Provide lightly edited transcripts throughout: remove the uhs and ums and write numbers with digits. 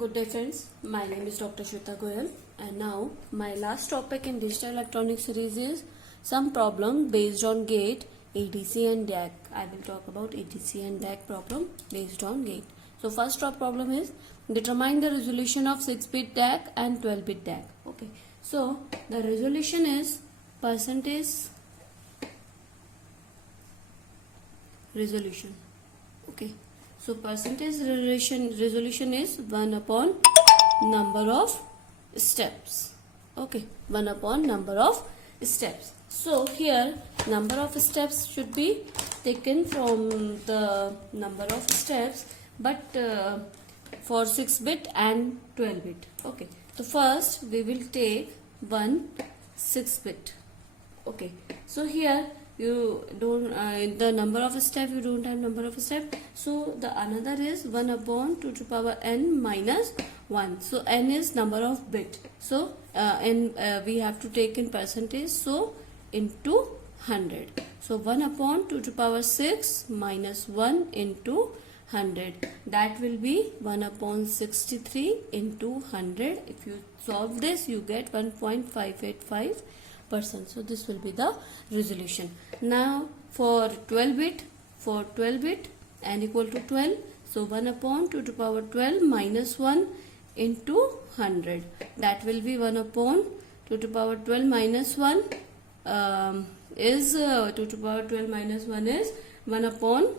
Good day friends, my name is Dr. Shweta Goyal and now my last topic in digital electronics series is some problem based on gate, ADC and DAC. I will talk about ADC and DAC problem based on gate. So first problem is determine the resolution of 6-bit DAC and 12-bit DAC. Okay, so the resolution is percentage resolution. Okay. So percentage resolution is 1 upon number of steps. Okay, 1 upon number of steps. So here number of steps should be taken from the number of steps, but for 6-bit and 12-bit. Okay, so first we will take one 6-bit. Okay, so here you don't the number of step, you don't have number of step, so the another is 1 upon 2 to power n minus 1. So n is number of bit, so n we have to take in percentage, so into 100. So 1 upon 2 to power 6 minus 1 into 100, that will be 1 upon 63 into 100. If you solve this, you get 1.585%. So this will be the resolution. Now for 12-bit, n equal to 12, so 1 upon 2 to power 12 minus 1 into 100, that will be 1 upon 2 to power 12 minus 1 is 2 to power 12 minus 1 is 1 upon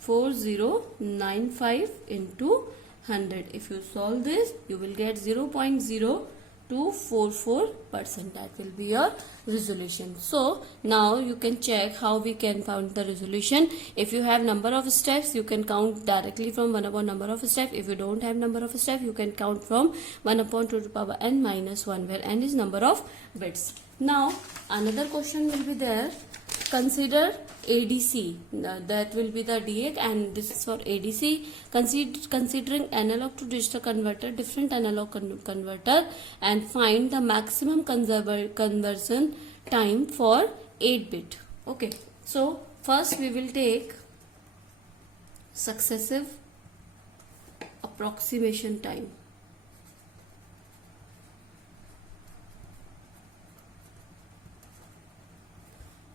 4095 into 100. If you solve this, you will get 0.0244%. That will be your resolution. So now you can check how we can find the resolution. If you have number of steps, you can count directly from 1 upon number of steps. If you don't have number of steps, you can count from 1 upon 2 to the power n minus 1, where n is number of bits. Now another question will be there. Consider ADC, that will be the DA, and this is for ADC. Considering analog to digital converter, different analog converter, and find the maximum conversion time for 8-bit. Okay, so first we will take successive approximation time.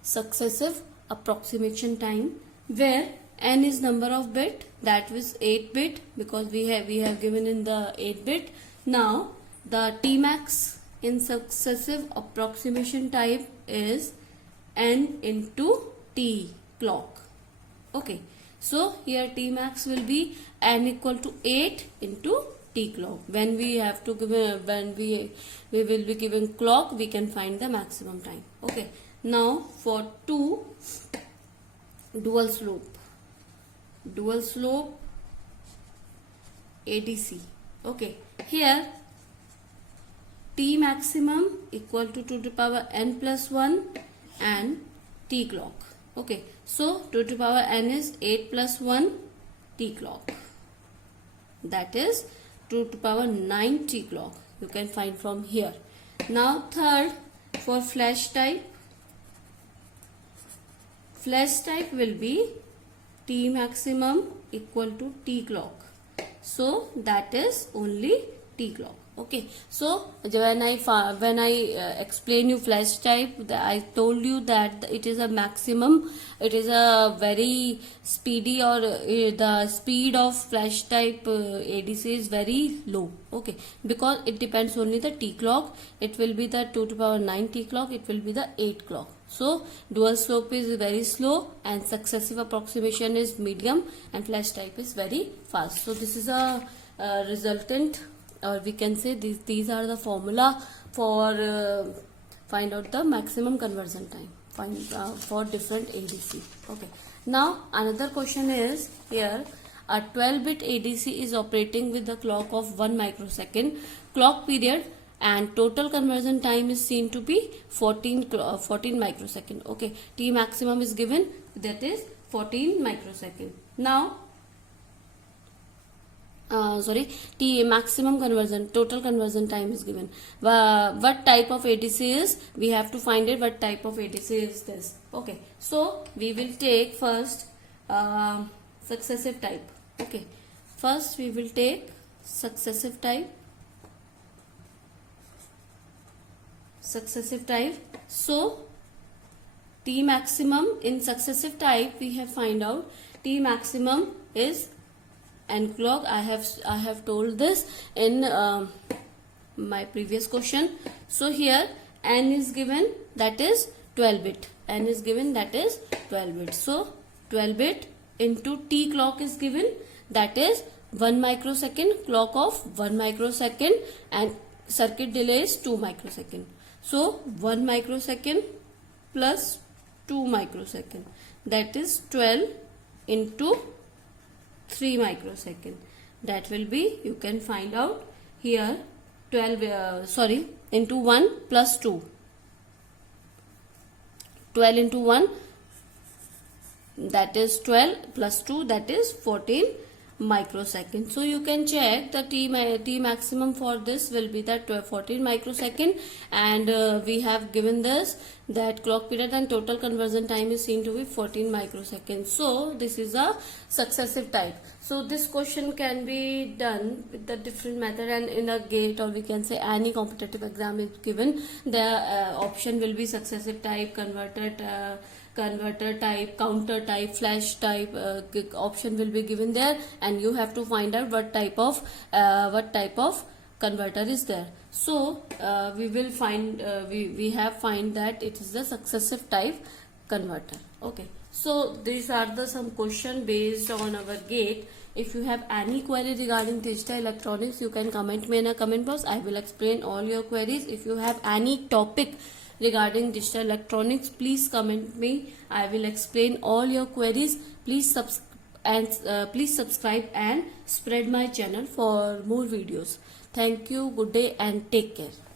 Successive approximation time, where n is number of bit, that was 8-bit, because we have given in the 8-bit. Now the Tmax in successive approximation type is n into t clock. Okay, so here Tmax will be n equal to 8 into t clock. When we have to give when we will be giving clock, we can find the maximum time. Okay, now for 2 dual slope ADC. Okay, here t maximum equal to 2 to the power n plus 1 and t clock. Okay, so 2 to the power n is 8 plus 1 t clock, that is 2 to the power 9 t clock. You can find from here. Now third, for flash type will be t maximum equal to t clock, so that is only t clock. Okay, so when I explain you flash type, I told you that it is a maximum, it is a very speedy, or the speed of flash type ADC is very low. Okay, because it depends only the t clock. It will be the 2 to the power 9 t clock, it will be the 8 clock. So dual slope is very slow and successive approximation is medium, and flash type is very fast. So this is a resultant, or we can say these are the formula for find out the maximum conversion time for different ADC. Okay, now another question is here. A 12-bit ADC is operating with the clock of 1 microsecond clock period, and total conversion time is seen to be 14 microsecond. Okay, t maximum is given, that is 14 microsecond. Now t maximum total conversion time is given. What type of ADC is, we have to find it. What type of ADC is this? Okay, so we will take first successive type. Okay, first we will take successive type. So T maximum in successive type we have find out T maximum is n clock. I have told this in my previous question. So here n is given, that is 12 bit. N is given, that is 12 bit. So 12 bit into T clock is given, that is 1 microsecond, clock of 1 microsecond, and circuit delay is 2 microsecond. So 1 microsecond plus 2 microsecond, that is 12 into 3 microsecond. That will be, you can find out here 12 into 1 plus 2. 12 into 1, that is 12, plus 2, that is 14 microsecond. So you can check the T maximum for this will be that 14 microsecond, and we have given this that clock period and total conversion time is seen to be 14 microseconds. So this is a successive type. So this question can be done with the different method, and in a GATE, or we can say any competitive exam is given, the option will be successive type, converter type, counter type, flash type. Option will be given there, and you have to find out what type of converter is there. So we will find we have find that it is the successive type converter. Okay, so these are the some question based on our GATE. If you have any query regarding digital electronics, you can comment me in a comment box. I will explain all your queries. If you have any topic regarding digital electronics, please comment me. I will explain all your queries. Please subscribe and spread my channel for more videos. Thank you. Good day and take care.